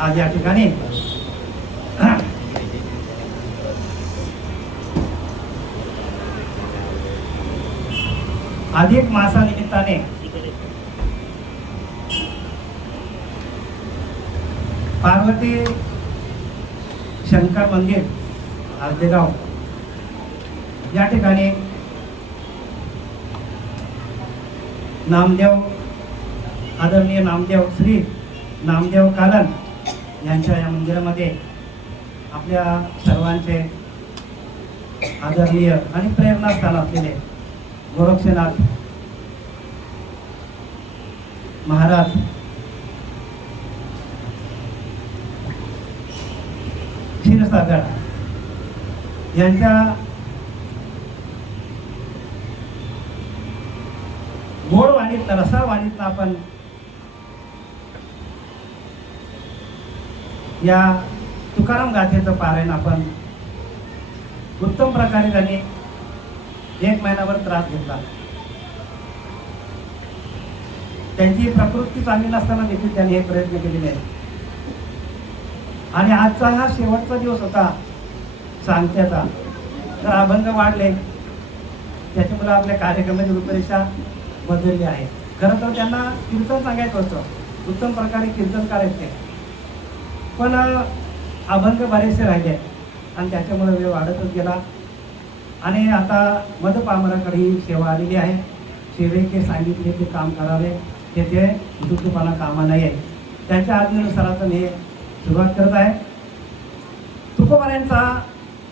आज या ठिकाणी अधिक मासा निमित्ताने पार्वती शंकर मंदिर आर्देगाव या ठिकाणी नामदेव आदरणीय नामदेव श्री नामदेव कालन यांच्या या मंदिरामध्ये आपल्या सर्वांचे आदरणीय आणि प्रेरणास्थान असलेले गोरक्षनाथ महाराज क्षीरसागर यांच्या गोड वाणीतनं रसाळ वाणीतनं आपण या तुकाराम गाथेचं पारायण आपण उत्तम प्रकारे त्यांनी 1 महिनाभर त्रास घेतला. त्यांची प्रकृती चांगली नसताना देखील त्यांनी हे प्रयत्न केलेले आहेत. आणि आजचा हा शेवटचा दिवस होता सांगत्याचा. तर अभंग वाढले त्याच्यामुळे आपल्या कार्यक्रमाची रूपरेषा बदलली आहे. खरं तर त्यांना कीर्तन सांगायचं होतं, उत्तम प्रकारे कीर्तन करायचे, पण अभंग बरेचसे राहिले आणि त्याच्यामुळे वेळ वाढतच गेला. आणि आता मदपामराकडे ही सेवा आलेली आहे. सेवेचे सांगितले ते काम करावे, तेथे दुःखपणा कामा नाही आहे. त्यांच्या आज्ञेनुसार आता मी सुरुवात करत आहे. तुकोबारायांचा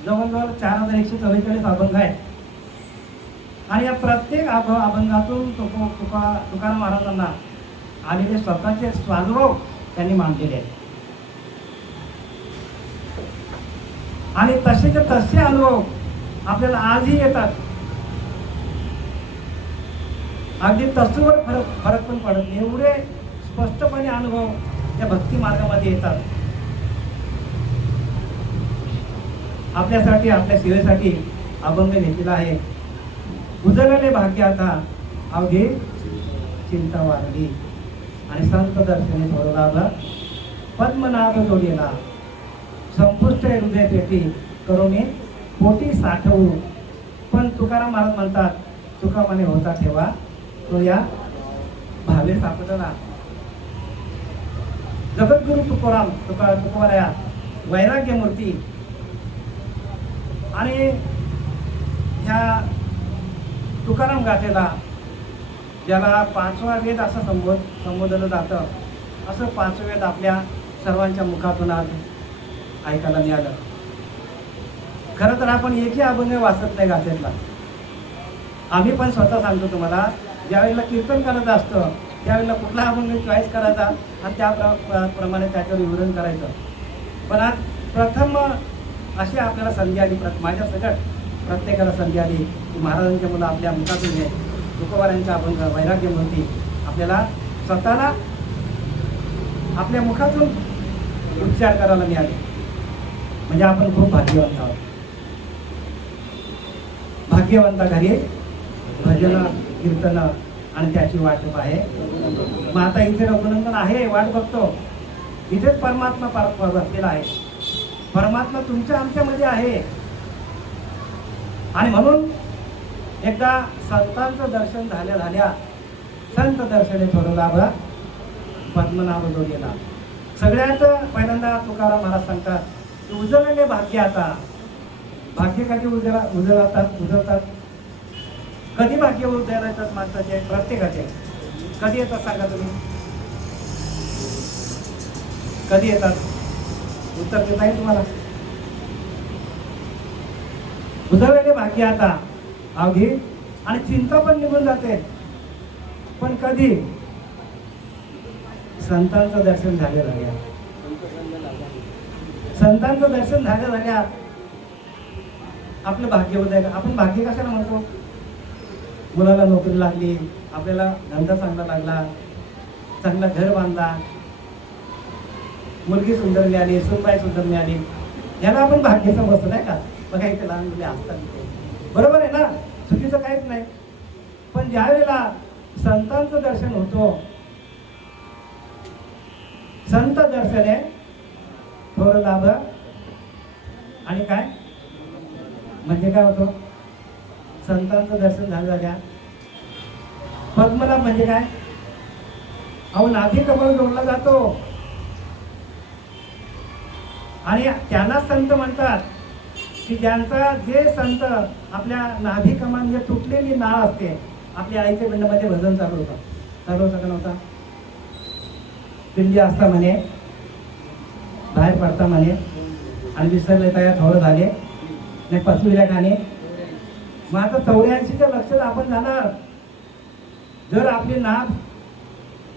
जवळजवळ 4144 अभंग आहे आणि या प्रत्येक अभंगातून तुकाराम महाराजांना आलेले स्वतःचे स्वानुभव त्यांनी मांडलेले आहेत. आणि तसेचे तसे अनुभव आपल्याला आजही येतात. अगदी तसूवर फरक पण पडत नाही, एवढे स्पष्टपणे अनुभव त्या भक्ती मार्गामध्ये येतात. आपल्यासाठी आपल्या सेवेसाठी अभंग घेतलेला आहे. उजळले भाग्य आता अवघे चिंता वाढली आणि संत दर्शने थोरलाभ पद्मनाभ जोडीला संपुष्ट हृदय पेटी करुणी पोटी साठवू. पण तुकाराम महाराज म्हणतात, तुका मने होता ठेवा तो या भावे सापडला. जगद्गुरु तुकोबाराया वैराग्य मूर्ती आणि ह्या तुकाराम गाथेला ज्याला 5वा वेद असं संबोधलं जातं, असं 5वे वेद आपल्या सर्वांच्या मुखातून आज ऐकायला मिळालं. खरं तर आपण एकही अभंग वाचत नाही गाथेतला. आम्ही पण स्वतः सांगतो तुम्हाला, ज्यावेळेला कीर्तन करायचं असतं त्यावेळेला कुठला अभंग चॉईस करायचा आणि त्याप्रमाणे त्याच्यावर विवरण करायचं. पण आज प्रथम अशी आपल्याला संधी आली, माझ्या सगळ्यात प्रत्येकाला संधी आली की महाराजांच्या मुलं आपल्या मुखातून हे तुकोबारायांचा अभंग वैराग्य मूर्ती आपल्याला स्वतःला आपल्या मुखातून उच्चार करायला मिळाले. म्हणजे आपण खूप भाग्यवंत आहोत. भाग्यवंता घरी भजन कीर्तन आणि त्याची वाटप आहे. मग आता इथे रघुनंदन आहे, वाट बघतो. इथेच परमात्मा बसलेला आहे. परमात्मा तुमच्या आमच्यामध्ये आहे. आणि म्हणून एकदा संतांचं दर्शन झाल्या संत दर्शने थोरलाभ पद्मनाभ जोडीला. सगळ्यात पहिल्यांदा तुकाराम महाराज सांगतात, उजळलेले भाग्य आता. भाग्य कधी उजळतात कधी भाग्य उजळतात माणसाचे, प्रत्येकाचे. कधी येतात सांगा तुम्ही, कधी येतात? उत्तर देता येईल तुम्हाला? उजळलेले भाग्य आता अवघी आणि चिंता पण निघून जाते. पण कधी? संतांचं दर्शन झाल्या संतांचं दर्शन झाल्या आपलं भाग्य उदय. आपण भाग्य कशाला म्हणतो? मुलाला नोकरी लागली, आपल्याला धंदा चांगला लागला, चांगला घर बांधला, मुलगी सुंदर मिळाली, सुनबाई सुंदर मिळाली, याला आपण भाग्य समजतो नाही का? बघा इथे लहान मुले असतात, बरोबर आहे ना? चुकीचं काहीच नाही. पण ज्या वेळेला संतांचं दर्शन होतो, संत दर्शने थोर लाभ आणि काय म्हणजे काय होतो, संतांचं दर्शन झालं त्या पद्मनाभ म्हणजे काय, अहो नाभी कमळ जोडला जातो आणि त्यांना संत म्हणतात की ज्यांचा जे संत आपल्या नाभी कमळ म्हणजे तुटलेली नाळ असते. आपल्या आईच्या पिंडामध्ये भजन चालू होतं, चालू होता का नव्हता, पिंडी असता म्हणे बाहेर पडता म्हणे आणि विसरले तयार थोडं झाले नाही पचविल्या खाणे. मग आता 84च्या लक्षात आपण जाणार जर आपली नाभ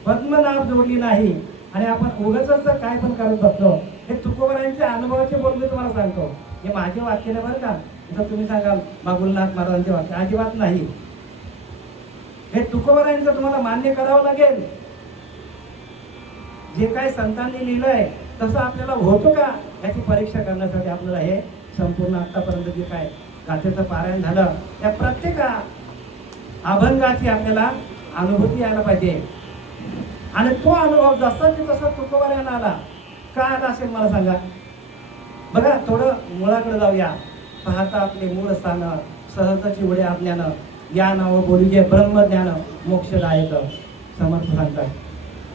पद्मनाभ जोडली नाही आणि आपण उगाचच काय पण करत बसलो. हे तुकोबारायांच्या अनुभवाचे बोल मी तुम्हाला सांगतो, हे माझे वाक्य नाही बरं का. जर तुम्ही सांगाल बाबुलनाथ महाराजांचे वाक्य, अजिबात नाही. हे तुकोबारायांचं तुम्हाला मान्य करावं लागेल. जे काय संतांनी लिहिलंय तसं आपल्याला होतो का याची परीक्षा करण्यासाठी आपल्याला हे संपूर्ण आतापर्यंत जे काय गाथेचं पारायण झालं त्या प्रत्येक अभंगाची आपल्याला अनुभूती यायला पाहिजे. आणि तो अनुभव जसा की तसा तुकोबारायण आला का आला असेल मला सांगा. बघा थोडं मुळाकडे जाऊया. पाहता आपले मूळ स्थान सहजची उडे आज्ञानं या नाव बोलीजे ब्रह्मज्ञान मोक्षदायक समर्थ सांगतात.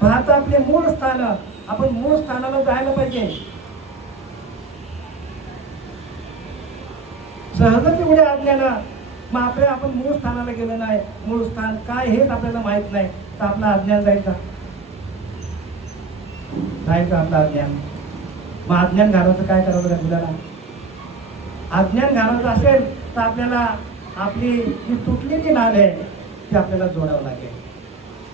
पाहता आपले मूळ स्थान, आपण मूळ स्थानाला जायला पाहिजे. सहजच एवढे आज्ञानं मग आपण मूळ स्थानाला गेलो नाही, मूळ स्थान काय हेच आपल्याला माहित नाही तर आपलं अज्ञान जाईल का, जाईल का आपलं अज्ञान. मग अज्ञान घालवायचं काय करावं लागेल मुलाला. अज्ञान घालवायचं असेल तर आपल्याला आपली जी तुटलेली नाळ आहे ती आपल्याला जोडावं लागेल.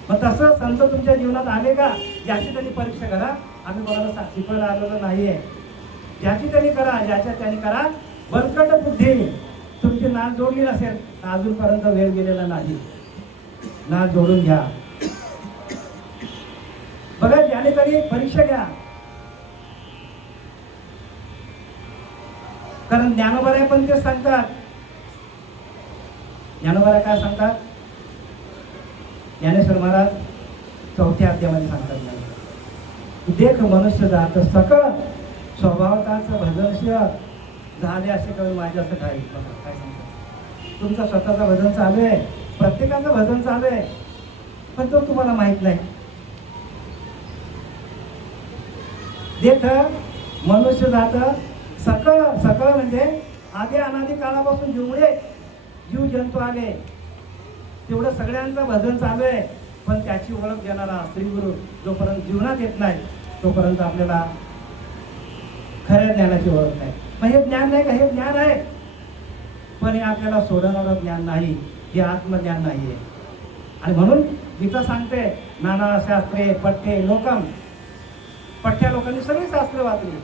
मग तसं संत तुमच्या जीवनात आले का याची त्यांनी परीक्षा करा. आम्ही कोणाला शिकवायला आलेलं नाहीये, ज्याची त्यांनी करा, ज्याच्या त्यांनी करा. बळकट बुद्धी तुमची नाळ जोडली नसेल तर अजूनपर्यंत वेळ गेलेला नाही. नाळ जोडून घ्या. बघा ज्याने तरी परीक्षा घ्या. कारण ज्ञानोबा पण ते सांगतात. ज्ञानोबा काय सांगतात, ज्ञानेश्वर महाराज 4थ्या अध्यायामध्ये सांगतात, देख मनुष्य जात सकळ स्वभावताचं भजनशील झाले असे करून माझ्या असं काय काय सांगतात. तुमचं स्वतःचं भजन चालू आहे, प्रत्येकाचं भजन चालू आहे, पण तो तुम्हाला माहित नाही. देख मनुष्य जात सकळ, सकळ म्हणजे आधी अनादी काळापासून जेवढे जीव जंतू आले तेवढं सगळ्यांचं भजन चालू आहे. पण त्याची ओळख देणारा श्रीगुरु जोपर्यंत जीवनात येत नाही तोपर्यंत आपल्याला खऱ्या ज्ञानाची ओळख नाही. मग हे ज्ञान नाही का, हे ज्ञान आहे पण हे आपल्याला सोडवणारं ज्ञान नाही, हे आत्मज्ञान नाही आहे. आणि म्हणून गीता सांगते नाना शास्त्रे पठ्ठे लोकम. पठ्ठ्या लोकांनी सगळी शास्त्रे वाचली.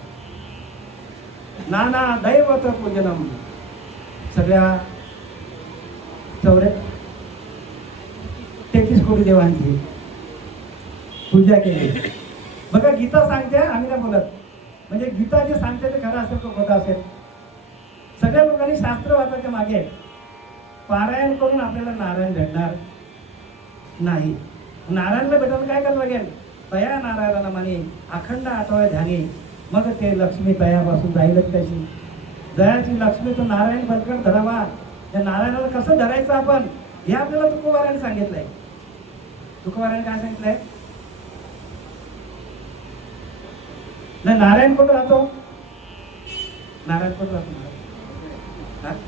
नाना दैवत पूजनम, सगळ्या 33 कोटी देवांची पूजा केली. बघा गीता सांगते, आम्ही काय बोलत, म्हणजे गीता जे सांगते ते खरं असेल तो खोटा असेल. सगळ्या लोकांनी शास्त्र वाचायच्या मागे पारायण करून आपल्याला नारायण भेटणार नाही. नारायणला भेटायला काय करावं लागेल, तया नारायणाला माने अखंड आठवड्या ध्यानी, मग ते लक्ष्मी तयापासून जाईलच कशी. जयाची लक्ष्मी तो नारायण बलकट धरावा. त्या नारायणाला कसं धरायचं आपण हे आपल्याला तुकोबाराने सांगितलंय. तुकोबाराने काय सांगितलंय, नाही नारायण कुठं राहतो, नारायण कुठं राहतो,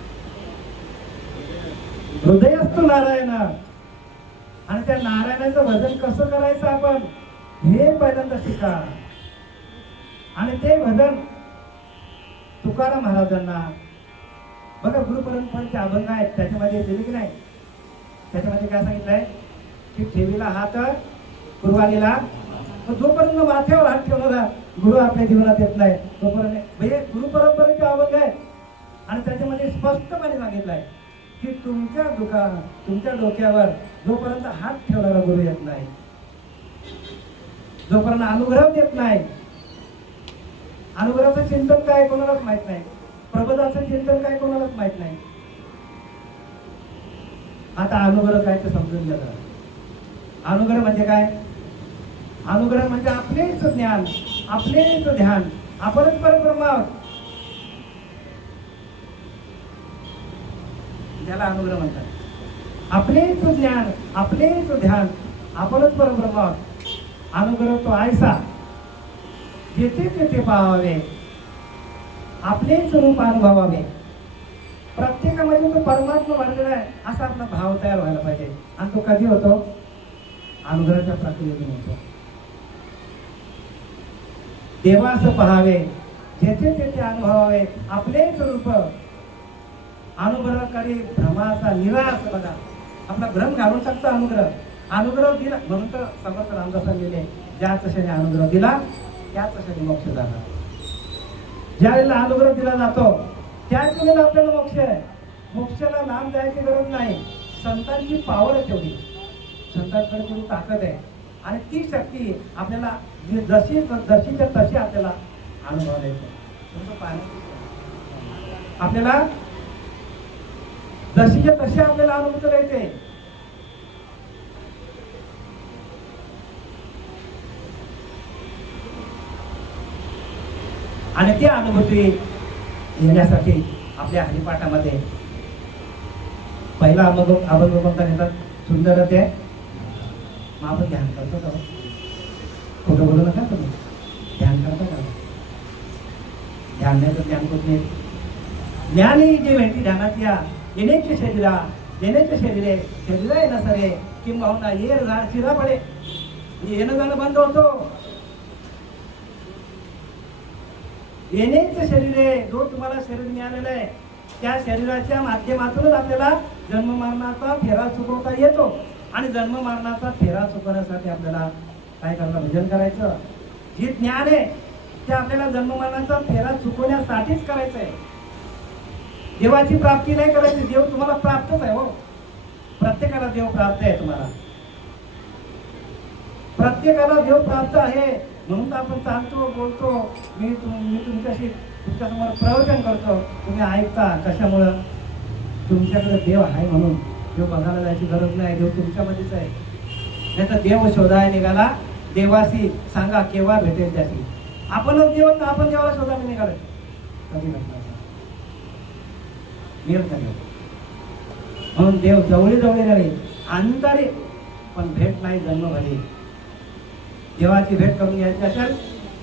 हृदय असतो नारायण. आणि त्या नारायणाचं भजन कसं करायचं आपण हे पहिल्यांदा शिका. आणि ते भजन तुकाराम महाराजांना बघा गुरुपरंपरेचे अभंग आहेत त्याच्यामध्ये दिले की नाही. त्याच्यामध्ये काय सांगितलंय की ठेवीला हात कुर्बानीला, जोपर्यंत माथ्यावर हात ठेवणारा गुरु आपल्या जीवनात येत नाही तोपर्यंत म्हणजे गुरुपरंपरेचे अभंग आहेत. आणि त्याच्यामध्ये स्पष्टपणे सांगितलंय की तुमच्या डोक्यावर जोपर्यंत हात ठेवणारा गुरु येत नाही, जोपर्यंत अनुग्रह देत नाही. अनुग्रहाचं चिंतन काय कोणालाच माहित नाही, प्रबोधाचं चिंतन काय कोणालाच माहित नाही. आता अनुग्रह काय ते समजून घ्या. अनुग्रह म्हणजे काय, अनुग्रह म्हणजे आपलेच ज्ञान, आपलेच ध्यान, आपणच परब्रह्म आहोत. त्याला अनुग्रह म्हणतात. आपलेच ज्ञान, आपलेच ध्यान, आपणच परब्रह्म आहोत. अनुग्रह तो आयसा जेथे तेथे पाहावे, आपलेच रूप अनुभवावे. प्रत्येकामध्ये तो परमात्मा वाढलेला आहे असा आपला भाव तयार व्हायला पाहिजे. आणि तो कधी होतो? अनुग्रहाच्या प्रक्रियेतून होतो. देवास पहावे, जेथे तेथे अनुभवावे, आपलेच रूप. अनुग्रहकारी भ्रमाचा निराश. बघा, आपला भ्रम घालून टाकतो अनुग्रह. अनुग्रह दिला म्हणून तर समर्थ रामदासांनी लिहिले, ज्या तशाने अनुग्रह दिला त्या तशाने मोक्ष झाला. ज्या वेळेला अनुग्रह दिला जातो त्याच वेळेला आपल्याला मोक्ष आहे. मोक्षाला लांब जायची गरज नाही. संतांची पावर आहे तेवढी, संतांकडे तेवढी ताकद आहे. आणि ती शक्ती आपल्याला जशीच्या तशी आपल्याला अनुभव येतो. आपल्याला जशीच्या तशी आपल्याला अनुभव येते. आणि ती अनुभूती येण्यासाठी आपल्या हरिपाठामध्ये पहिला अभंगता घेतात. सुंदर ते मग आपण ध्यान करतो का? खोटं बोलू नका तुम्ही. ध्यान करता का? ध्यान नाही तर ध्यान होत नाही. ज्ञानी जे भेटी ध्यानात या येण्याचे शरीरा, येण्याचे शरीरे शरीरा येणं सरे किंवा ये शिरा पडे. येणं जाणं बंद होतो. येण्याचे शरीर आहे, जो तुम्हाला शरीर मिळालेलं आहे त्या शरीराच्या माध्यमातूनच आपल्याला जन्म मरणाचा फेरा चुकवता येतो. आणि जन्म मरणाचा फेरा चुकवण्यासाठी आपल्याला काय करायला? भजन करायचं. जे ज्ञान आहे ते आपल्याला जन्म मरणाचा फेरा चुकवण्यासाठीच करायचं आहे. देवाची प्राप्ती नाही करायची. देव तुम्हाला प्राप्तच आहे. हो, प्रत्येकाला देव प्राप्त आहे. तुम्हाला प्रत्येकाला देव प्राप्त आहे. म्हणून तर आपण चालतो, बोलतो. मी तुमच्यासमोर प्रवचन करतो, तुम्ही ऐकता. कशामुळं? तुमच्याकडे देव आहे म्हणून. देव बघायला जायची गरज नाही. देव तुमच्यामध्येच आहे. नाही तर देव शोधायला निघाला देवाशी सांगा केव्हा भेटेल त्याची. आपणच देव, आपण देवाला शोधायला निघालो कधी भेटणार? म्हणून देव जवळी जवळी अंतरी पण भेट नाही जन्मभरी. देवाची भेट करून घ्यायची असेल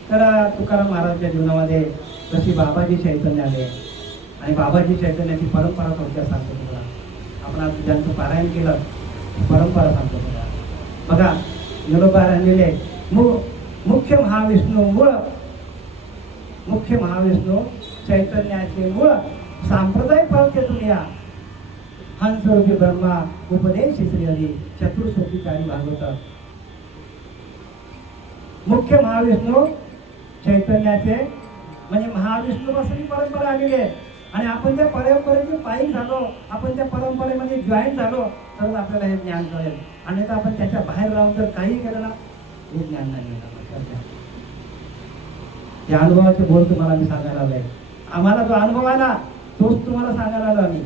तर तुकाराम महाराजच्या जीवनामध्ये जशी बाबाजी चैतन्य आले आणि बाबाजी चैतन्याची परंपरा थोडक्यात सांगतो तुम्हाला. आपण आज ज्यांचं पारायण केलं परंपरा सांगतो तुम्हाला. बघा, निरोबा राहिलेले मुख्य महाविष्णू चैतन्याचे मूळ सांप्रदाय फळते दुनिया हंसरूपी ब्रह्मा उपदेश श्री हरी चतुर्श्लोकीकारी भागवत. मुख्य महाविष्णू चैतन्याचे म्हणजे महाविष्णूपासून परंपरा आलेली आहे. आणि आपण त्या परंपरेचे पायी झालो, आपण त्या परंपरेमध्ये जॉईन झालो तर आपल्याला हे ज्ञान कळेल. आणि तर आपण त्याच्या बाहेर राहून जर काही केलं ना हे ज्ञान नाही मिळणार. त्या अनुभवाचे बोल तुम्हाला मी सांगायला आलोय. आम्हाला जो अनुभव आला तोच तुम्हाला सांगायला आलो आम्ही.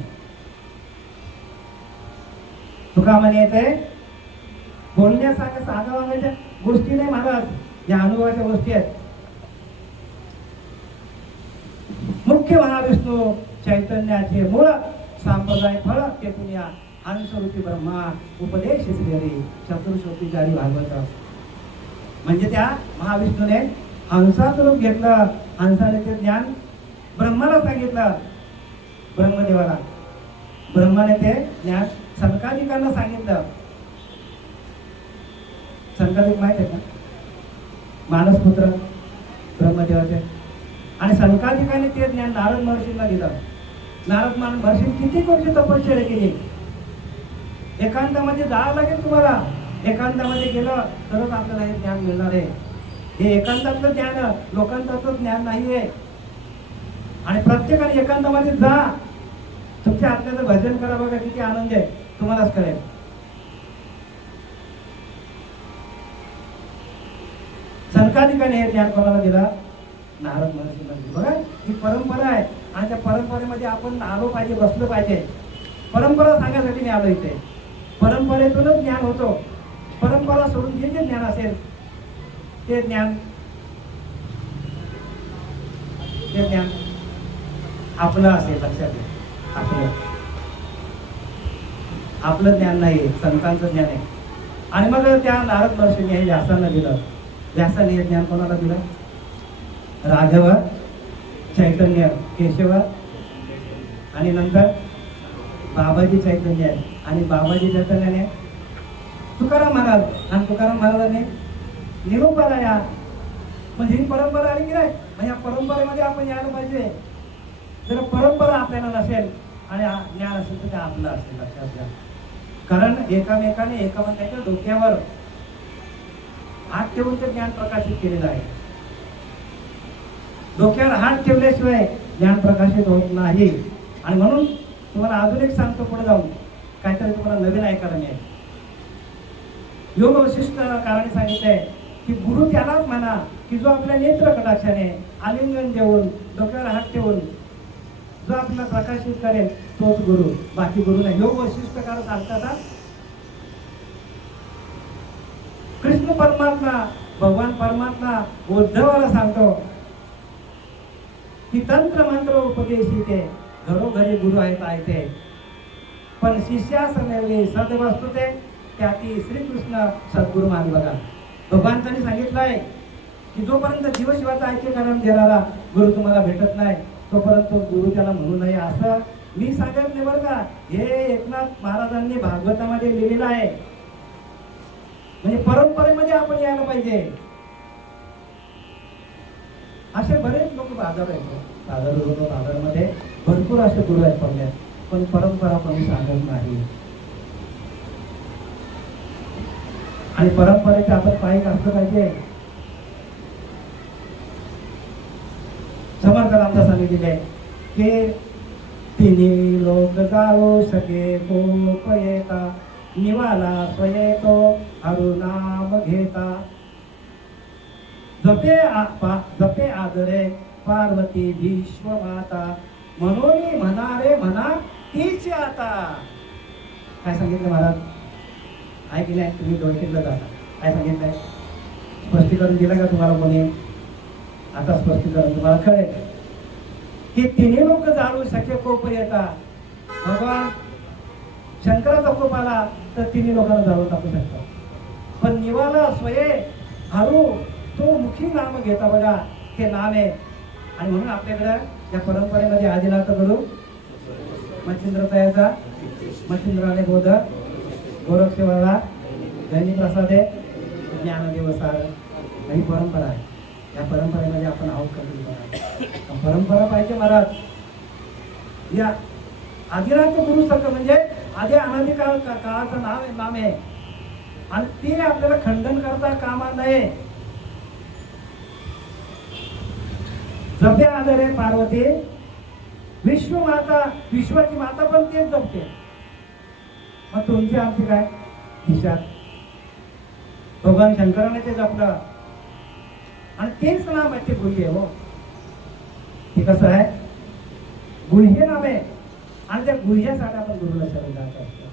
तुका म्हणे येते बोलण्यासारख्या साधा वागायच्या गोष्टी नाही महाराज, या अनुभवाच्या गोष्टी आहेत. मुख्य महाविष्णू चैतन्याचे मूळ संप्रदाय फळ ते पुण्या हंसरूपी ब्रह्मा उपदेश श्री हरी चतुर्श्लोकीकारी भागवत. म्हणजे त्या महाविष्णूने हंसाचं रूप घेतलं. हंसाने ते ज्ञान ब्रह्माला सांगितलं. ब्रह्मदेवाला ब्रह्माने ते ज्ञान सनकादिकांना सांगितलं. सनकादिक माहित आहे का? मानसपुत्र ब्रह्मदेवाचे. आणि सनकादिकांनी ते ज्ञान नारद महर्षींना दिलं. नारद महर्षी किती वर्ष तपश्चर्या केली. एकांतामध्ये जावं लागेल तुम्हाला. एकांतामध्ये गेलं तरच आपल्याला हे ज्ञान मिळणार आहे. हे एकांतातलं ज्ञान लोकांचं ज्ञान नाहीये. आणि प्रत्येकाने एकांतामध्ये जा, तुमच्या आत्म्याचं भजन करा. बघा किती आनंद आहे, तुम्हालाच कळेल. सनकादिकाने हे ज्ञान कोणाला दिला? नारद महर्षींना दिलं. बघा ही परंपरा आहे आणि त्या परंपरेमध्ये आपण आलो पाहिजे, बसलो पाहिजे. परंपरा सांगण्यासाठी मी आलो इथे. परंपरेतूनच ज्ञान होतो. परंपरा सोडून जे जे ज्ञान असेल ते ज्ञान ते ज्ञान आपलं असेल, लक्षात घ्या. आपलं ज्ञान नाही, संतांचं ज्ञान आहे. आणि मग त्या नारद महर्षीने हे व्यासांना दिलं. व्यासाने हे ज्ञान कोणाला दिलं? राघव, चैतन्य, केशव आणि नंतर बाबाजी चैतन्य आहे. आणि बाबाजी चैतन्याने तुकाराम महाराज, आणि तुकाराम महाराजांनी निरोपाला या. म्हणजे ही परंपरा आली की नाही, मग या परंपरेमध्ये आपण यायला पाहिजे. जर परंपरा आपल्याला नसेल आणि ज्ञान असेल तर ते आपलं असेल, लक्षात घ्या. कारण एकामेकाने एकामेकाच्या डोक्यावर हात ठेवून ते ज्ञान प्रकाशित केलेलं आहे. डोक्यावर हात ठेवल्याशिवाय ज्ञान प्रकाशित होत नाही. आणि म्हणून तुम्हाला अजून एक सांगतो, पुढे जाऊन काहीतरी तुम्हाला नवीन ऐकायला मिळेल. योग वशिष्ठ कारणे सांगितलंय की गुरु त्यालाच म्हणा की जो आपल्या नेत्र कटाक्षाने आलिंगन देऊन डोक्यावर हात ठेवून जो आपल्याला प्रकाशित करेल तोच गुरु, बाकी गुरु नाही. योग वशिष्ठ कार सांगतात. कृष्ण परमात्मा, भगवान परमात्मा उद्धवाला सांगतो की तंत्र मंत्र उपदेशी ते घरोघरी गुरु आहेत आयते, पण शिष्यास नव्हे सद्वस्तु ते त्याती श्रीकृष्ण सद्गुरु मान. बघा, भगवान त्यांनी सांगितलंय की जोपर्यंत जीवशिवाचा ऐक्यकरण देणारा गुरु तुम्हाला भेटत नाही तोपर्यंत गुरु त्याला म्हणू नये. असं मी सांगत नाही बरं का, हे एकनाथ महाराजांनी भागवतामध्ये लिहिलेलं आहे. म्हणजे परंपरेमध्ये आपण यायला पाहिजे. असे बरेच लोक बाजार आहेत, बाजारामध्ये भरपूर असे गुरु आहेत पडल्यात, पण परंपरा कोणी सांगत नाही. आणि परंपरेचे आपण पायी असलं पाहिजे. समर्थ रामदासांनी दिले की तिन्ही लोक जाळू सके कोपयेता, निवाला स्वयेतो हरुनाम घेता. जपे आदरे पार्वती विश्वमाता, म्हणून म्हणारे म्हणा तीच आता. काय सांगितलं महाराज? आहे की नाही? तुम्ही डोळ्याला जाता. काय सांगितलंय? स्पष्टीकरण दिलं का तुम्हाला कोणी? आता स्पष्टीकरण तुम्हाला कळेल की तिन्ही लोक जाळू सखे कोप येता. भगवान शंकराचा कोप आला तर तिन्ही लोकांना जाळून टाकू शकतो, पण निवाला स्वये हरू तो मुखी नाम घेता. बघा, हे नाम आहे. आणि म्हणून आपल्याकडे या परंपरेमध्ये आदिनाथ गुरु, मच्छिंद्र तयाचा, मच्छिंद्राने बोधक, गोरक्षवाला, गैनी प्रसादे, ज्ञानदेव सार. ही परंपरा आहे. या परंपरेमध्ये आपण आहोत का? परंपरा पाहिजे महाराज. या आदिनाथ गुरु सगळं म्हणजे आधी अनादी काळाचं नाम आहे आणि ते आपल्याला खंडन करता कामा नये. जपे आदरे पार्वती विश्वमाता, विश्वाची माता पण तेच जपते. मग तुमची आमची काय दिशा? भगवान शंकराने ते जपलं आणि तेच नाम आहे ते गुह्य. हो, ते कसं आहे? गुह्य नाम आहे आणि त्या गुह्यासाठी आपण गुरुला शरण जात असतो.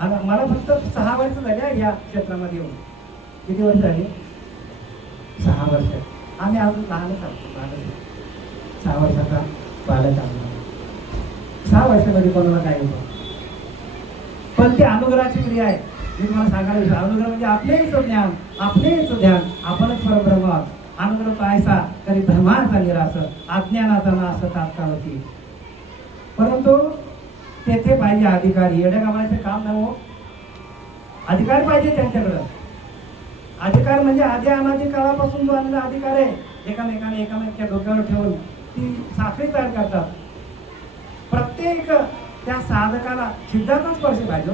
आणि मला फक्त 6 वर्ष झाली या क्षेत्रामध्ये येऊन. किती वर्ष झाली? 6 वर्ष. आम्ही अजून लहानच आहोत. 6 वर्षाचा बालक आम्ही. 6 वर्षामध्ये कोणाला काय होतं, पण ती अनुग्रहाची क्रिया आहे. मी तुम्हाला सांगायला अनुग्रह म्हणजे आपलेच ज्ञान, आपलेच ध्यान, आपणच परब्रह्म. अनुग्रह पाहायचा कधी भ्रमाचा निराश, अज्ञानाचा नाश तात्काळची. परंतु तेथे पाहिजे अधिकारी. येड्या कामाचे काम नाही हो. अधिकार पाहिजे त्यांच्याकडं. अधिकार म्हणजे आधी अनादी काळापासून जो आलेला अधिकार आहे. एकामेकाच्या डोक्यावर ठेवून ती साखळी तयार करतात. प्रत्येक त्या साधकाला सिद्धाचा स्पर्श पाहिजे.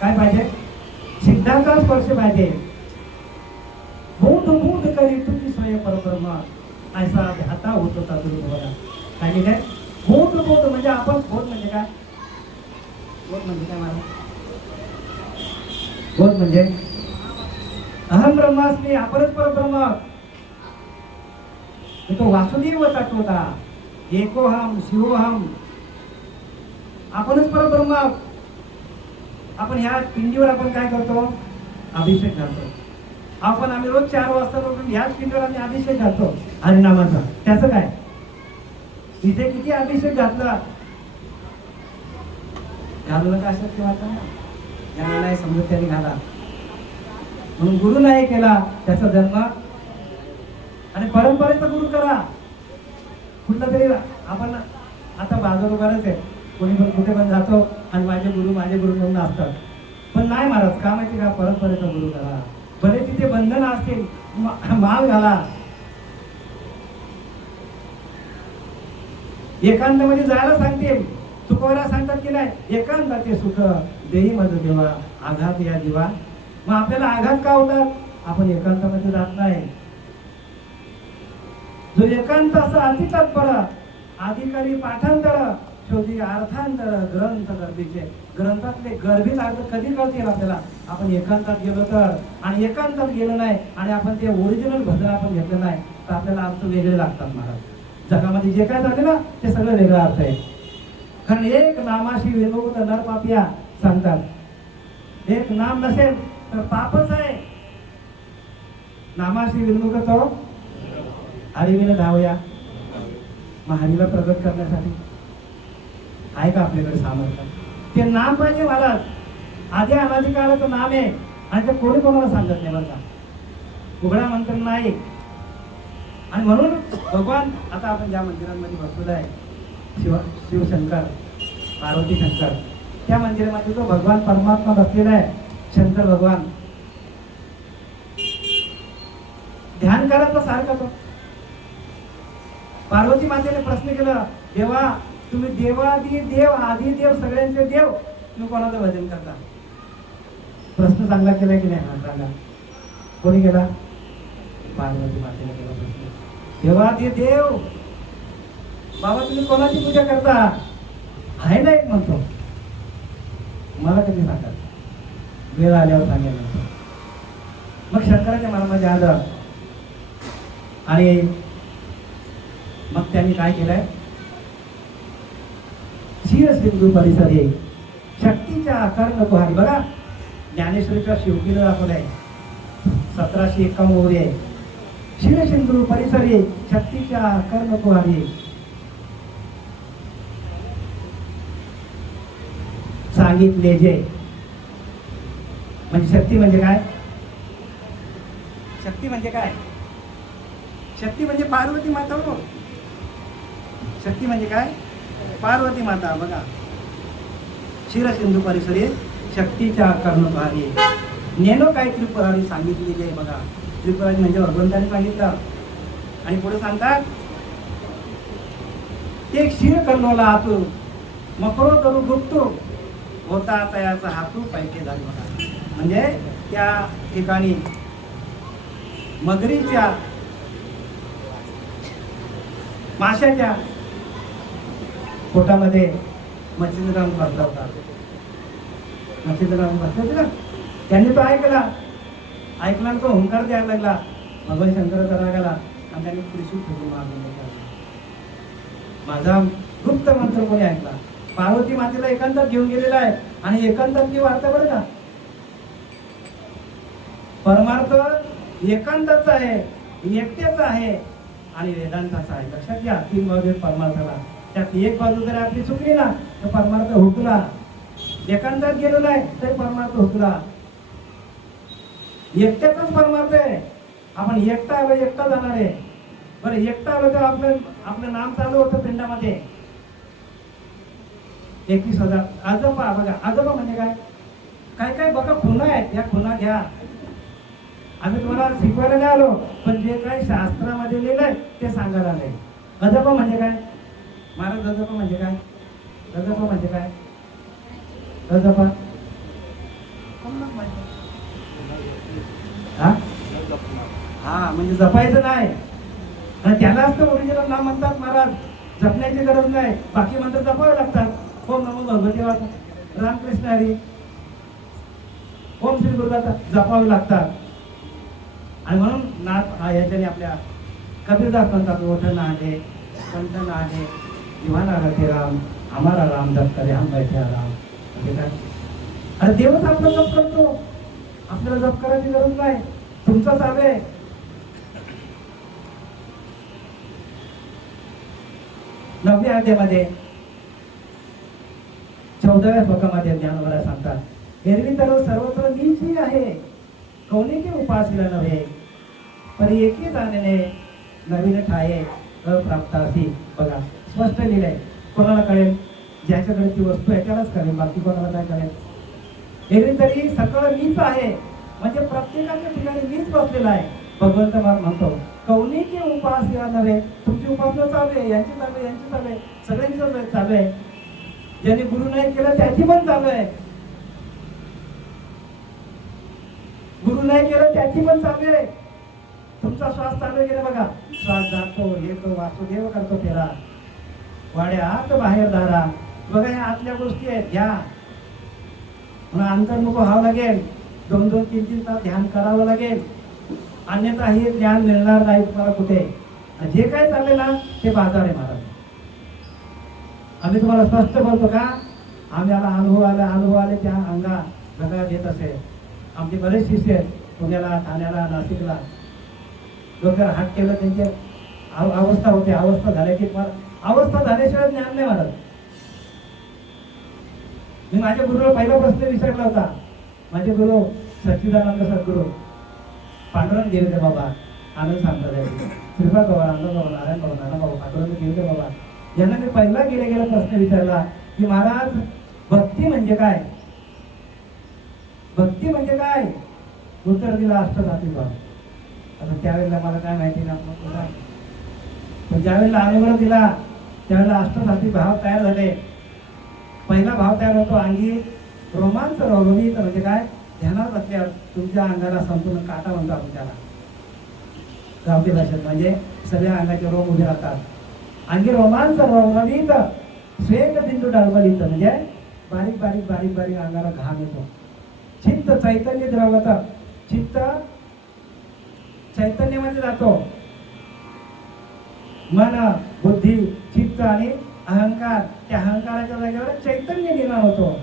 काय पाहिजे? सिद्धाचा स्पर्श पाहिजे. बोध बोध करी तुझी स्वय परब्रह्म असा ध्याता होत होता गुरुदेवाला. काय काय? बोध बोध म्हणजे आपण. बोध म्हणजे काय? बोध म्हणजे काय मला? बोध म्हणजे अहम ब्रह्मास्मी, आपणच परब्रह्म. तो वासुदेव तत्वता एकोहम शिवोहम, आपणच परब्रह्म. आपण ह्या पिंडीवर आपण काय करतो? अभिषेक घालतो. आम्ही रोज 4 वाजता उठून ह्याच पिंडीवर आम्ही अभिषेक घालतो हरिनामाचा. त्याचं काय? इथे किती अभिषेक घातला, घालू नका अशक्य वाटतं ना. ज्यांना नाही समजत त्यांनी घाला. म्हणून गुरु नाही केला त्याचा जन्म, आणि परंपरेचा गुरु करा. कुठला तरी आपण आता बाजूला बरंच आहे, कोणी पण कुठे पण जातो आणि माझे गुरु म्हणून असतात. पण नाही महाराज, का माहिती का, परंपरेचा गुरु करा. भले तिथे बंधन असतील, माल घाला. एकांतामध्ये जायला सांगतील, तुकोबरा सांगतात की नाही, एकांताचे सुख देही मज देवा आघात या जीवा. मग आपल्याला आघात का होतात? आपण एकांतामध्ये जात नाही. जो एकांत असा अति तत्पर अधिकारी पाठांतर शोधी अर्थांतर ग्रंथ गर्भीचे. ग्रंथातले गर्भित अर्थ कधी कळतील आपल्याला? आपण एकांतात गेलो तर. आणि एकांतात गेलो नाही आणि आपण ते ओरिजिनल भजन आपण घेतलं नाही तर आपल्याला अर्थ वेगळे लागतात महाराज. जगामध्ये जे काय झाले ना ते सगळं वेगळा अर्थ आहे. कारण एक नामाशी विमुक्त नर पापिया सांगतात. एक नाम नसेल तर पापच आहे. नामाशी विमुक्त तो हरिविन धावया. मग हरीला प्रगट करण्यासाठी आहे का आपल्याकडे सामर्थ्य? ते नाम पाहिजे महाराज. आधी अनादी काळाचं नाम आहे आणि ते कोणी कोणाला सांगत नाही बरं का, उघडा मंत्र नाही. आणि म्हणून भगवान, आता आपण ज्या मंदिरांमध्ये बसलेलो आहे, शिवशंकर पार्वती शंकर, त्या मंदिरामध्ये जो भगवान परमात्मा बसलेला आहे, शंकर भगवान, ध्यान करायचं सारखं. तो पार्वती मातेने प्रश्न केला, देवा तुम्ही देवादी देव आदी देव सगळ्यांचे देव, तुम्ही कोणाचं भजन करता? प्रश्न चांगला केलाय की नाही? हा सांगा. कोणी केला? पार्वती मातेने केला प्रश्न. देवादी देव बाबा तुम्ही कोणाची पूजा करता? आहे ना एक म्हणतो. मला कधी सांगा, वेळ आल्यावर सांगेल. मग शंकराच्या मनामध्ये आलं आणि मग त्यांनी काय केलंय, क्षीरसिंधू परिसरे शक्तीच्या आकार नको हरी. बघा ज्ञानेश्वरीच्या शिवकीला दाखवलंय 1751 ओरे. क्षीरसिंधू परिसरे शक्तीच्या आकार नको हरी. सांगितले जे म्हणजे शक्ती म्हणजे काय? शक्ती म्हणजे काय? शक्ती म्हणजे पार्वती माता. हो, शक्ती म्हणजे काय? पार्वती माता. बघा क्षीरसिंधू परिसरे शक्तीच्या कर्णभारी नेनो काय त्रिपुरारी सांगितलेली आहे. बघा त्रिपुरारी म्हणजे भगवंताने सांगितलं. आणि पुढे सांगतात ते क्षीर कर्णोला हातू मकरो करू गुप्तू होता तयाचा हातू पैके झाले. बघा म्हणजे त्या ठिकाणी मगरीच्या माशाच्या पोटामध्ये मच्छिंद्रराम बसला होता. मच्छिंद्रराम बसले होते ना, त्यांनी तो ऐकला आणि तो हुंकार द्यायला लागला. भगवान शंकराचा राग आला आणि त्यांनी त्रिशूळ फेकून मारले. माझा गुप्त मंत्र कोणी ऐकला? पार्वती मातेला एकांतात घेऊन गेलेला आहे आणि एकांतात ती वार्ता बरं का. परमार्थ एकांताचा आहे, एकट्याचा आहे आणि वेदांताचा आहे. लक्षात घ्या, 3 बाजू परमार्थाला. त्यात एक बाजू जर आपली चुकली ना तर परमार्थ हुकला. एकांतात गेलो नाही तर परमार्थ हुकला. एकट्याचाच परमार्थ आहे. आपण एकटा आलो, एकटा जाणार आहे. बरं एकटा आलो तर आपलं नाम चालू होतं पिंडामध्ये 21,000 आजोबा. बघा आजोबा म्हणजे काय? काय काय बघा खुणा आहेत, या खुणा घ्या. आम्ही तुम्हाला शिकवायला नाही आलो, पण जे काही शास्त्रामध्ये लिहिलंय ते सांगायला नाही. अजोबा म्हणजे काय महाराज? अजोबा म्हणजे काय? अजोबा म्हणजे काय? अजोबा हा म्हणजे जपायचं नाही. आणि त्यालाच तर ओरिजिनल नाम म्हणतात महाराज. जपण्याची गरज नाही, बाकी मंत्र जपावे लागतात. ओम नमो भगवते वासुदेवाय, रामकृष्ण हरी, ओम श्री गुरुदाता जपावे लागतात. आणि म्हणून नाथ याच्याने आपल्या कबीरदास म्हणतात, ओठ नाहे कंठ नाहे जीवाना रथे राम, हमारा राम जप करे हम बैठे राम. म्हणजे काय? अरे देवच आपला जप करतो, आपल्याला जप करायची गरज नाही. तुमचं चालू आहे. नवव्या अध्यायामध्ये 14व्या श्लोकामध्ये ज्ञानोबा सांगतात, एरवी तर सर्वत्र मीच आहे, कोणी उपासीला नव्हे, पण एकी जाणणे नवीन ठाये अप्राप्त अशी. बघा स्पष्ट लिहिलंय. कोणाला कळेल? ज्याच्याकडे ती वस्तू आहे त्यालाच कळेल, बाकी कोणाला काय कळेल? एरवी तरी सगळं मीच आहे, म्हणजे प्रत्येकाच्या ठिकाणी मीच बसलेला आहे. भगवंत म्हणतो, कौनी की उपासीला नव्हे. तुमची उपासना चालू आहे, यांची चालू आहे, यांची चालू आहे, सगळ्यांची चालू आहे. ज्यांनी गुरु नाही केलं त्याची पण चालू आहे. गुरु नाही केलं त्याची पण चालू आहे. तुमचा श्वास चालू आहे बघा, श्वास जातो येतो, वासुदेव करतो फेरा, वाड्या आत बाहेर दारा. बघा या आतल्या गोष्टी आहेत, घ्या. म्हणून अंतर्मुख व्हावं लागेल, 2-2, 3-3 तास ध्यान करावं लागेल, अन्यथा हे ज्ञान मिळणार नाही तुम्हाला कुठे. जे काय चालले ना ते बाजार आहे महाराज. आम्ही तुम्हाला स्पष्ट बोलतो का, आम्हाला अनुभव आले त्या अंगा जगा देत असे. आमचे बरेच शिष्य आहेत पुण्याला, ठाण्याला, नाशिकला. डोक्यावर हात केलं, त्यांची अवस्था होते, अवस्था झाल्या की अवस्था झाल्याशिवाय ज्ञान नाही महाराज. मी माझ्या गुरुला पहिला प्रश्न विचारला होता. माझे गुरु सच्चिदानंद सद्गुरू पांडुरंग गिरधर बाबा, आनंद संप्रदाय, श्रीपाद बाबा, आनंद बाबा, नारायण बाबा, नाना बाबा, पांडुरंग गिरधर बाबा यांना मी पहिला गेला प्रश्न विचारला की महाराज भक्ती म्हणजे काय? भक्ती म्हणजे काय? उत्तर दिला अष्टधातू भाव. आता त्यावेळेला मला काय माहिती ना, पण ज्यावेळेला अनुग्रह दिला त्यावेळेला अष्टधातू भाव तयार झाले. पहिला भाव तयार होतो अंगी रोमांच रोमणीत. म्हणजे काय? ध्यानात असल्यावर तुमच्या अंगाला संपूर्ण काटा म्हणतो आपण त्याला गावठी भाषेत, म्हणजे सगळ्या अंगाचे रोम उभे राहतात. अंगी रोमांच रोमणीत श्वेत बिंदू डळमळीत, म्हणजे बारीक बारीक बारीक बारीक अंगाला घाम येतो. चित्त चैतन्य द्रवत, चित्त चैतन्यामध्ये जातो. मन, बुद्धी, चित्त आणि अहंकार, त्या अहंकाराच्या जागेवर चैतन्य निर्माण होतो.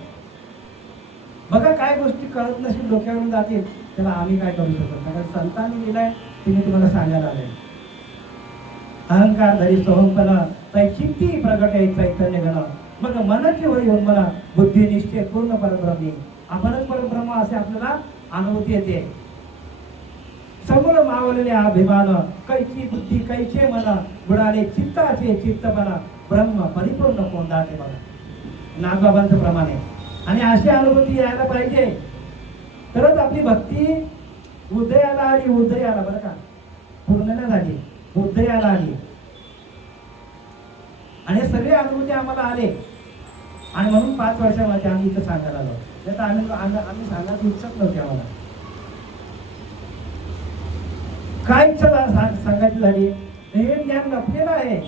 बघा काय गोष्टी कळत नसेल, डोक्यावरून जातील, त्याला आम्ही काय करू शकतो? कारण संतांनी दिलाय ते मी तुम्हाला सांगायला आले. अहंकार धरी सोहमपणा तै चित्ती प्रगट आहे चैतन्य गण. मग मनाची होई होऊन मला बुद्धी निश्चय पूर्ण परब्रह्मी, आपणच परब्रह्म असे आपल्याला अनुभूती येते. समूळ मावलेले अभिमान, कैची बुद्धी कैचे मन, बुडाले चित्ताचे चित्तपणा, ब्रह्म परिपूर्ण कोंडाते. बघा नागबाबांचं प्रमाण आहे. आणि अशी अनुभूती यायला पाहिजे तरच आपली भक्ती उदयाला आली. उदयाला बरं का, पूर्ण नाही झाली, उदयाला आली. आणि हे सगळे अनुभूती आम्हाला आले. आणि म्हणून 5 वर्षामध्ये आम्ही इथं सांगायला आलो. नाही तर आम्ही सांगायची इच्छाच नव्हती आम्हाला. काय इच्छा सांगायची झाली? हे ज्ञान लपलेलं आहे.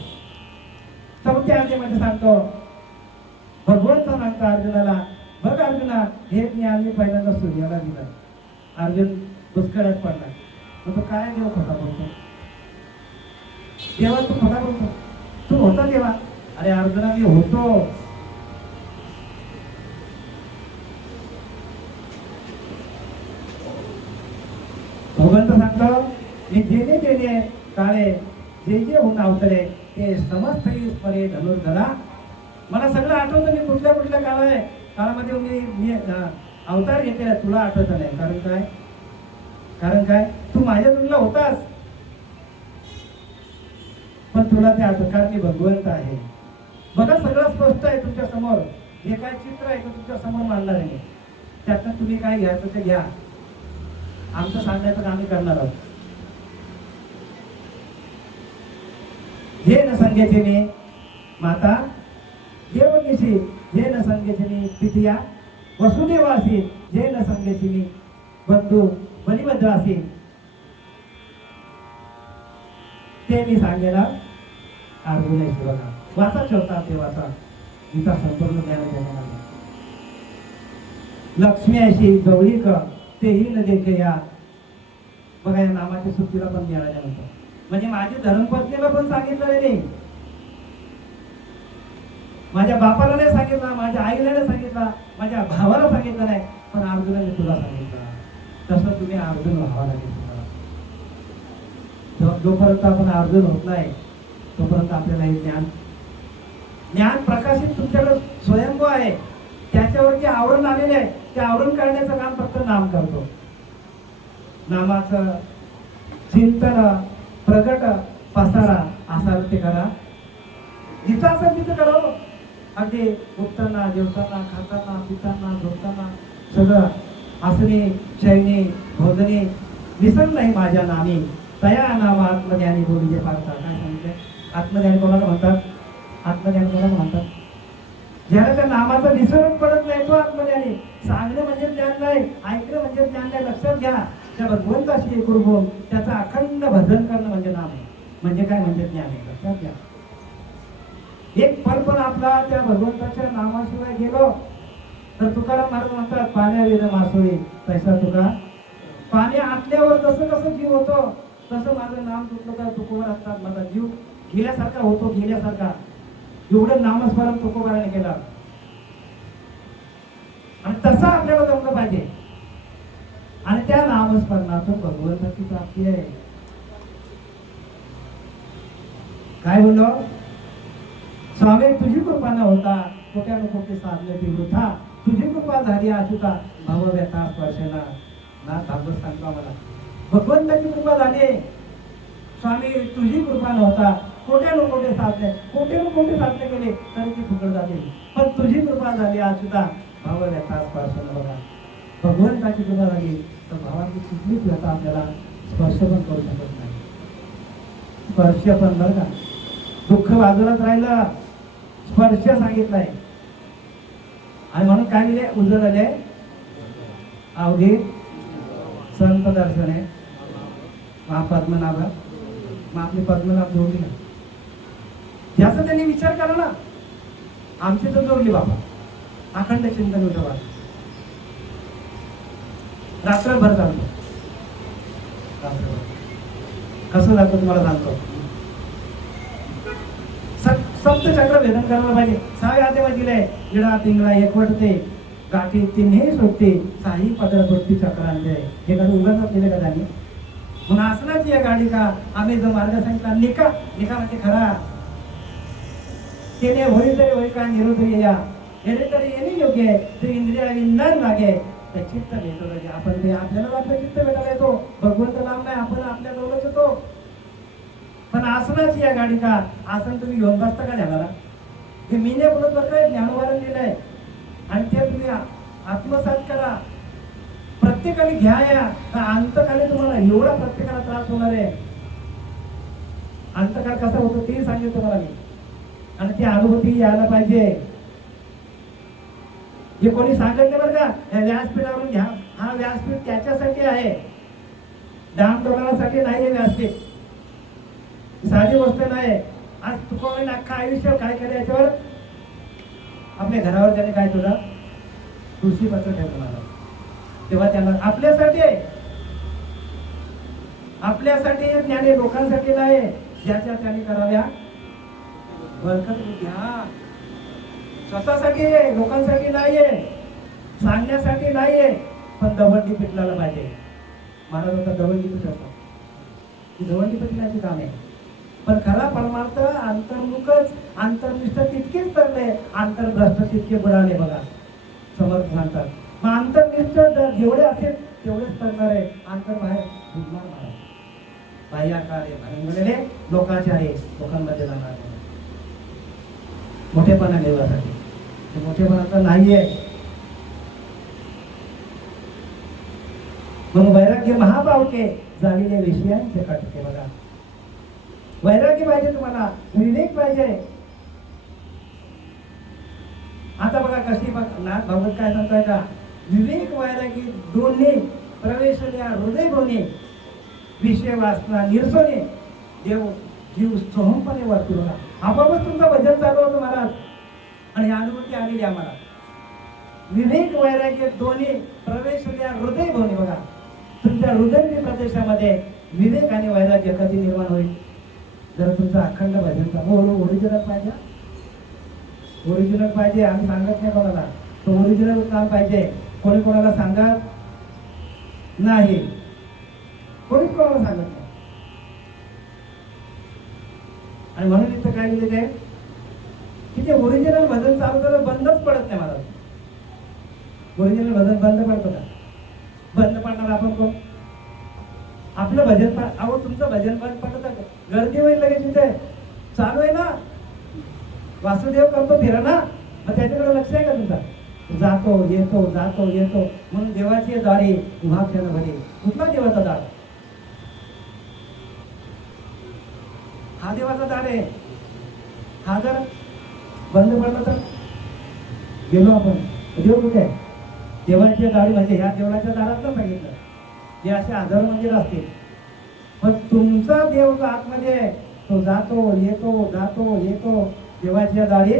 4थ्या अध्यायामध्ये सांगतो, भगवंत सांगतो अर्जुनाला, बघ अर्जुना हे ज्ञान मी पहिल्यांदा सूर्याला दिलं. अर्जुन दुष्काळात पडला. मग तो काय देव खोटा बोलतो? देवा तू खोटा बोलतो? तू होता देवा? अरे अर्जुना मी होतो. भगवंत सांगतो, मी जेणे जेणे काळे जे जे होऊन अवतरे ते समस्त परे धनुर्धरा. मला सगळं आठवतं, मी कुठल्या कुठल्या काळामध्ये मी अवतार घेतलेला. तुला आठवत नाही. कारण काय तू माझ्या तुला होतास, पण तुला ते आठवत कारण मी भगवंत आहे. बघा सगळं स्पष्ट आहे तुमच्या समोर. जे काय चित्र आहे ते तुमच्या समोर मांडणार आहे. त्यातनं तुम्ही काय घ्यायचं ते घ्या. आमचं सांगायचं आम्ही करणार आहोत. हे न संगेचे मी माता देवकीशी, जे न संगेचे मी पितिया वसुदेवासी, जे न संगेचे मी बंधू बलिभद्रासी, ते मी सांगेला अर्जुनाशी. बघा वाचा ठेवता ते वाचा, तिचा संपूर्ण ज्ञान देणार. लक्ष्मी अशी गवळीक तेही न देखे या. बघा या नामाच्या सुट्टीला पण मिळाल्या नव्हतं. म्हणजे माझ्या धर्मपत्नीला पण सांगितलं नाही, माझ्या बापाला नाही सांगितलं, माझ्या आईला नाही सांगितलं, माझ्या भावाला सांगितलं नाही, पण अर्जुनाने तुला सांगितलं. तसं तुम्ही अर्जुन भावाला घेतलं. जोपर्यंत आपण अर्जुन होत नाही तोपर्यंत आपल्याला हे ज्ञान प्रकाशित तुमच्याकडे स्वयंभू आहे, त्याच्यावरती आवरण आलेले आहे. ते आवरण करण्याचं काम फक्त नाम करतो. नामाचं चिंतन प्रगट पसारा असा ते करा, जिथं असं तिथं करावं. अगदी उठताना जेवताना खाताना पिताना झोपताना सगळं आसने शयने भोजने विसर नाही माझ्या नामी, तया नाम आत्मज्ञानी बोलीचे पाहता. काय सांगितलं? आत्मज्ञानी कोणाला म्हणतात? आत्मज्ञानी कोणाला म्हणतात? ज्याला त्या नामाचा विसरच पडत नाही तो आत्मज्ञानी. सांगणं म्हणजे ज्ञान नाही, ऐकणं म्हणजे ज्ञान नाही. लक्षात घ्या, त्या भगवंताशी एक होऊन त्याचं अखंड भजन करणं म्हणजे नाम आहे. म्हणजे काय? म्हणजे ज्ञान आहे. लक्षात घ्या. एक पल पण आपला त्या भगवंताच्या नामाशिवाय गेलो तर तुकाराम महाराज म्हणतात, पाण्याविना मासोळी तैसा तुका. पाणी आटल्यावर जसं कसं जीव होतो तसं माझं नाम तुटलं का तुकोबर असतात, माझा जीव गेल्यासारखा होतो, गेल्यासारखा. एवढं नामस्मरण तुकोबाराने केलं आणि तसं आपल्याला जमलं पाहिजे. आणि त्या नामस्मरणातून भगवंताची प्राप्ती आहे. काय बोललो? स्वामी तुझी कृपा न होता कोट्यानु कोटी साधले ती वृथा, तुझी कृपा झाली अचुता भवव्यथा स्पर्शना. ना भागवत सांगतो मला, भगवंताची कृपा झाली. स्वामी तुझी कृपा नव्हता कोट्यानु कोटी साधले, कोट्यानु कोटी साधले केले तरी ती फुकट झाली. पण तुझी कृपा झाली अचुता भवव्यथा स्पर्शना. बघा, भगवंताची कृपा झाली तर भावाची कुठलीच व्यथा आपल्याला स्पर्श पण करू शकत नाही. स्पर्श पण बरं का, दुःख बाजूलाच राहिलं, स्पर्श सांगितलाय. आणि म्हणून काय लिहिले? उजळले अवघी संत दर्शने महापद्मनाभ. मग आपली पद्मनाभ जोडली ना, याचा त्यांनी विचार करा ना. आमची तर जोडली बाबा, अखंड चिंतन होतं. रात्रभर चालतो. कसं जातो तुम्हाला सांगतो. सप्तचक्र भेदन करायला पाहिजे. सहा आदेवा दिले, विडा पिंगळा एकवटते, गाठी तिन्ही सुटते, साही पदरपट्टी चक्रांचे. हे कधी उगाच दिले का त्यांनी? म्हणून असणाची या गाडी का आम्ही जो मार्ग सांगितला निका निका म्हणजे खरा. तेने होई तरी होई का निरोधरी या येणे तरी येणे योग्य आहे. ते इंद्रिया विंदान लागे ते चित्त भेटो लागे. आपण ते आपल्याला आपलं चित्त भेटायला येतो, भगवंत लांब नाही, आपण आपल्या जवळच येतो. पण आसनाची या गाडी का आसन तुम्ही घेऊन बसता का ध्यानाला? हे मी नाही बोलत बरं काय, ज्ञानवारण दिलंय. आणि ते तुम्ही आत्मसात करा. प्रत्येकाने घ्या. या अंतकाली तुम्हाला एवढा प्रत्येकाला त्रास होणार आहे. अंतकाळ कसा होतो ते सांगेल तुम्हाला मी. आणि ती अनुभूती यायला पाहिजे. हे कोणी सांगत नाही बरं का, या व्यासपीठावरून घ्या. हा व्यासपीठ त्याच्यासाठी आहे, दामदोलासाठी नाही. हे व्यासपीठ साधी गोष्ट नाही. आज तुकोबाने अख्खा आयुष्य काय केलं याच्यावर. आपल्या घरावर त्याने काय तुला तुळशी पत्र ठेवलं मला. तेव्हा त्यांना आपल्यासाठी आहे, आपल्यासाठी ज्ञानी लोकांसाठी नाही. ज्याच्या त्याने कराव्या बरकत घ्या. स्वतःसाठी आहे, लोकांसाठी नाहीये, सांगण्यासाठी नाहीये. पण दवंडी पिटलाला पाहिजे. महाराज होता दवंडी पिटवतो, ही दवंडी पिटण्याचे काम आहे. पण खरा परमार्थ अंतर्मुखच. अंतर्निष्ठ तितकीच तरले, अंतर्भ्रष्ट तितके बुडाले. बघा समर्थ सांगतात. मग अंतर्निष्ठ जेवढे असेल तेवढेच तरणार आहे, अंतर्बाहेर बुडणार नाही. बाह्याकारे म्हणलेले लोकाचारे लोकांमध्ये जाणार नाही. मोठेपणा मिळवासाठी ते मोठेपणाचं नाहीये. म्हणून वैराग्य महापावके जाणीले विषयांचे कटके. बघा, वैराग्य पाहिजे तुम्हाला, विवेक पाहिजे. आता बघा कशी नाथ भागवत काय सांगताय का, विवेक वैरागी दोन्ही प्रवेश हृदय दोन्ही विषय वासना निरसोने देव जीव सोहमपणे वर्तू. बघा आपोआपच तुमचं भजन चालू होतं महाराज. आणि अनुभूती आलेली आम्हाला. विवेक वैराग्य दोन्ही प्रवेश हृदय दोन्ही. बघा तुमच्या हृदय प्रदेशामध्ये विवेक आणि वैराग्य कधी निर्माण होईल? जर तुमचा अखंड भजनचा ओरिजिनल पाहिजे. ओरिजिनल पाहिजे. आम्ही सांगत नाही कोणाला, तो ओरिजिनल काम पाहिजे. कोणी कोणाला सांगत नाही, कोणीच कोणाला सांगत नाही. आणि म्हणून इथं काय लिहिलं आहे की ते ओरिजिनल भजन चालू करणं बंदच पडत नाही मला. ओरिजिनल भजन बंद पडतं का? बंद पडणार आपण कोण? आपलं भजन अहो तुमचं भजन बंद पडलं तर गर्दी होईल लगेच. तिथे चालू आहे ना, वासुदेव करतो फिरा ना, मग त्याच्याकडे लक्ष आहे का तुमचा? जातो येतो जातो येतो म्हणून देवाची दारी उभा क्षण भरे. कुठला देवाचा दार? हा देवाचा दार आहे. हा जर बंद पडला तर गेलो आपण. देव कुठे आहे? देवाची दारी म्हणजे ह्या देवळाच्या दारात ना सांगितलं जे असे हजारो मंदिर असतील, पण तुमचा देव जो आतमध्ये आहे तो जातो येतो देवाच्या दारी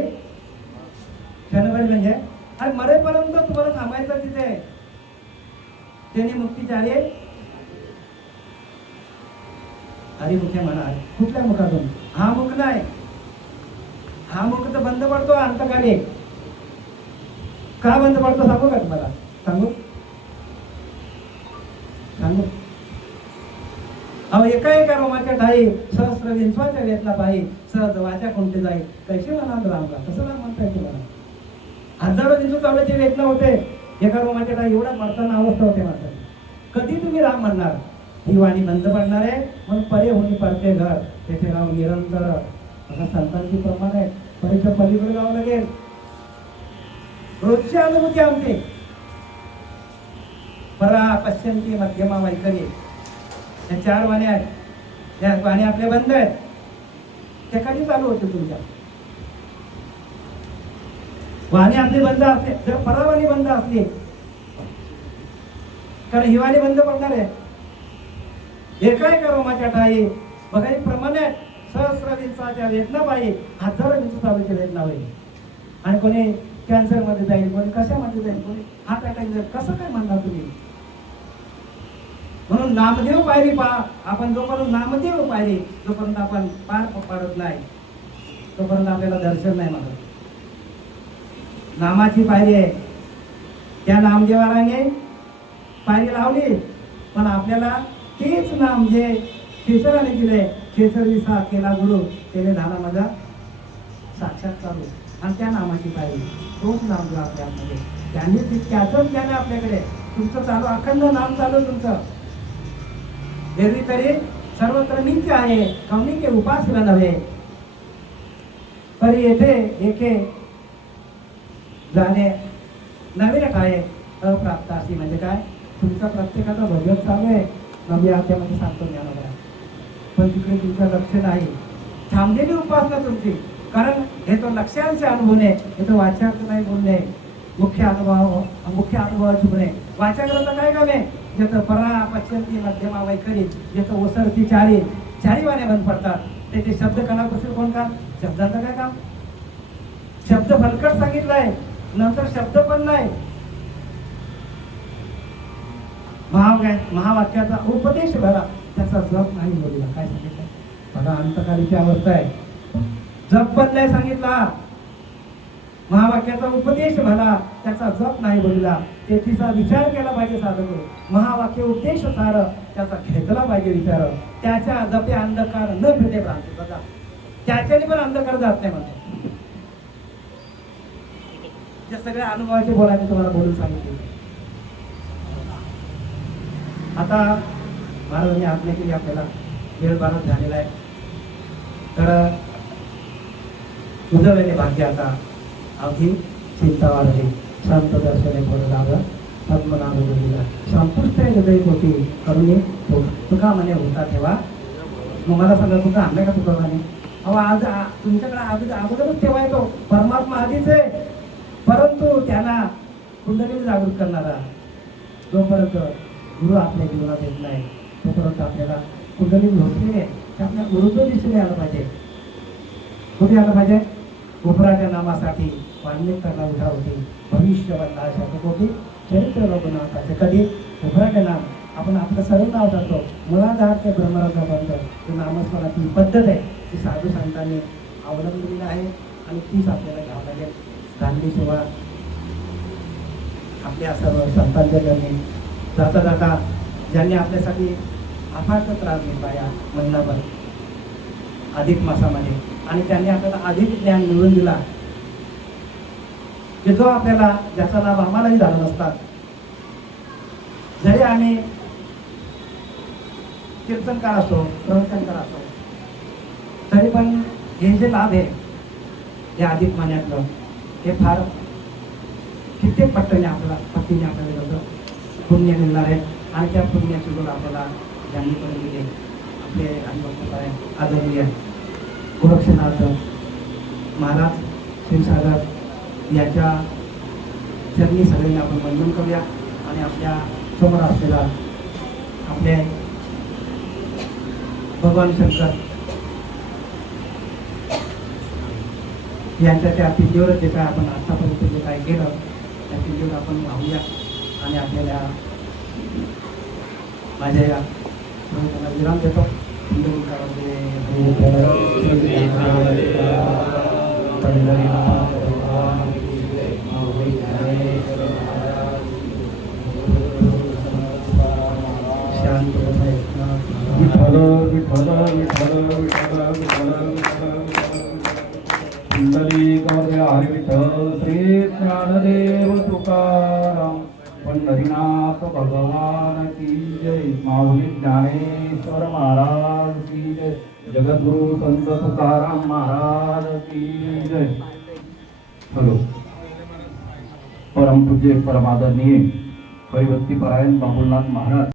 क्षणभर म्हणजे आणि मरेपर्यंत तुम्हाला थांबायचं तिथे. त्यांनी मुक्तीचार्य हरिमुखे म्हणा. कुठल्या मुखातून? हा मुख नाही, हा मुख तर बंद पडतो अंतकाली. का बंद पडतो सांगू का तुम्हाला? सांगू सांगू अहो एका रोमाच्या ठाई सहस्र विंचवाच्या वेतला पायी सहज वाच्या कोणते जाई कैसे म्हणा रामला. कसं नाम म्हणताय तुम्हाला? हजारो विंचू चावल्याचे वेदना होते एका रोमाच्या ठाई. एवढा मरताना अवस्था होते मात्र कधी तुम्ही राम म्हणणार? ही वाणी बंद पडणार आहे म्हणून परे होणी पडते घर तेथे राम निरंतर. असा संतांची प्रमाण आहे. परीच्या पलीकडे जावं लागेल. रोजची अनुभूती आमची परा पश्चिंती मध्यमा वैखरी या 4 वाण्या आहेत. त्या वाण्या आपल्या बंद आहेत. त्या कधी चालू होते तुमच्या? वाणी आपली बंद असते. जर परावाणी बंद असली कारण ही वाणी बंद पडणार आहे. एका रोमाच्या ठाई बघा एक प्रमाण आहे. सहस्र विंचाच्या वेदना पायी हजारो विंच चालूची वेदना होईल. आणि कोणी कॅन्सर मध्ये जाईल, कोणी कशामध्ये जाईल, कोणी हार्ट अटॅक जाईल. कसं काय म्हणणार तुम्ही? म्हणून नामदेव पायरी पहा. आपण जोपर्यंत नामदेव पायरी जोपर्यंत आपण पार पाडत नाही तोपर्यंत आपल्याला दर्शन नाही मागत. नामाची पायरी आहे. त्या नामदेवाराने पायरी लावली पण आपल्याला तेच नाम जे खेचराने दिले, खेचर विसा केला गुरु त्याने झाला माझा साक्षात चालू. आणि त्या नामाची पायरी तोच नामदेव आपल्यामध्ये त्यांनी त्याचंच ज्ञान आपल्याकडे. तुमचं चालू अखंड नाम चालू तुमचं. देवी तरी सर्वत्र मीच आहे कवनी के उपासना नव्हे परी येथे एके जाणे नवीन ठाये अप्राप्त अशी. म्हणजे काय? तुमचा प्रत्येकाचा भजन चालू आहे नवी आत्यामध्ये सांगतो ज्ञानोबा, पण तिकडे तुमचं लक्ष नाही. थांबलेली उपासना तुमची. कारण हे तो लक्ष्यांचे अनुभवणे, हे तो वाच्यार्थ नाही बोलणे. मुख्य अनुभवाची गुणे. वाच्याग्रहाचं काय काम आहे? ज्याचं परा पश्चिंती मध्यमा वैखरी ज्याचं ओसरती चारी वाण्या बंद पडतात. त्याचे शब्द कणापासून कोण काम? शब्दाचं काय काम? शब्द फलकट सांगितलाय नंतर शब्द पण नाही. महावाक्याचा उपदेश भरा त्याचा जप नाही बोलला. काय सांगितलं बघा? अंतकालीची अवस्था आहे. जप पण नाही सांगितला. महावाक्याचा उपदेश भला त्याचा जप नाही बोलला. तेथीचा विचार केला पाहिजे साधक. महावाक्य उपदेश सार त्याचा घेतला पाहिजे विचार. त्याच्या जपे अंधकार न फिरते भ्रांती. बघा त्याच्याने पण अंधकार जात नाही म्हणतो. या सगळ्या अनुभवाचे बोलायचे तुम्हाला बोलून सांगितले. आता महाराजांनी आज्ञा केली आपल्याला. वेळ बारात झालेला आहे तर उजळलेले भाग्य आता अगदी चिंता वाढली. संत दर्शने बोलला पद्मनाभ बोलिला संपुष्ट हृदय कोटी करुणी तुका म्हणे होता ठेवा. मग मला सांगा तुका आणलाय का तुकाने? अहो आज तुमच्याकडे अगोदरच ठेवा येतो. परमात्मा आधीच आहे परंतु त्यांना कुंडली जागृत करणारा जोपर्यंत गुरु आपल्या जीवनात येत नाही तोपर्यंत आपल्याला कुंडली झोपलेली आहे. ते आपल्या गुरुत्व दिसून आलं पाहिजे. कुठे आलं पाहिजे? उपराच्या नामासाठी वाल्मिकांना उठा होती भविष्य बंधाशा कोटी चरित्र रघुनाथाचे. कधी उपराचे नाम आपण आपलं सर्व नाव टाकतो. मुळाधार ते ब्रह्मरसापर्यंत ते नामस्मरणाची पद्धत आहे ती साधू संतांनी अवलंबलेली आहे आणि तीच आपल्याला घ्यावं लागेल. गांधी सेवा आपल्या सर्व संतांच्या त्यांनी जाता जाता ज्यांनी आपल्यासाठी अफाट त्रास घेतला या महिनाभर अधिक मासामध्ये, आणि त्यांनी आपल्याला अधिक ज्ञान मिळवून दिला की जो आपल्याला ज्याचा लाभ आम्हालाही झाला नसतात. जरी आम्ही कीर्तनकार असो, प्रवचनकार असो, तरी पण हे जे लाभ आहे हे अधिक महिन्यातलं हे फार कित्येक पट्टीने आपल्याला त्याचं पुण्य मिळणार आहे. आणि त्या पुण्याची जोड आपल्याला ज्यांनी करून दिली आपले हरिभक्त आदरणीय गोरक्षनाथ महाराज क्षीरसागर यांच्या चरणी सगळ्यांनी आपण वंदन करूया. आणि आपल्या समोर असलेला आपले भगवान शंकर यांच्या त्या पिंडीवर जे काय आपण आतापर्यंत जे काय केलं त्या पिंडीवर आपण वाहूया. आणि आपल्याला माझ्या या प्रवचनाला विराम देतो. शांत विठ्ठल विठ्ठल विठ्ठल विठ्ठल विठ्ठल पुंडलिकावरती हरी विठ्ठल श्री ज्ञानदेव तुकाराम पंढरीनाथ भगवान की जय. माऊली ज्ञानेश्वर महाराज की जय. जगद्गुरु संत तुकाराम महाराज की जय. हॅलो. परमपूज्य परमादरणीय हरिभक्ती परायण बाबुलनाथ महाराज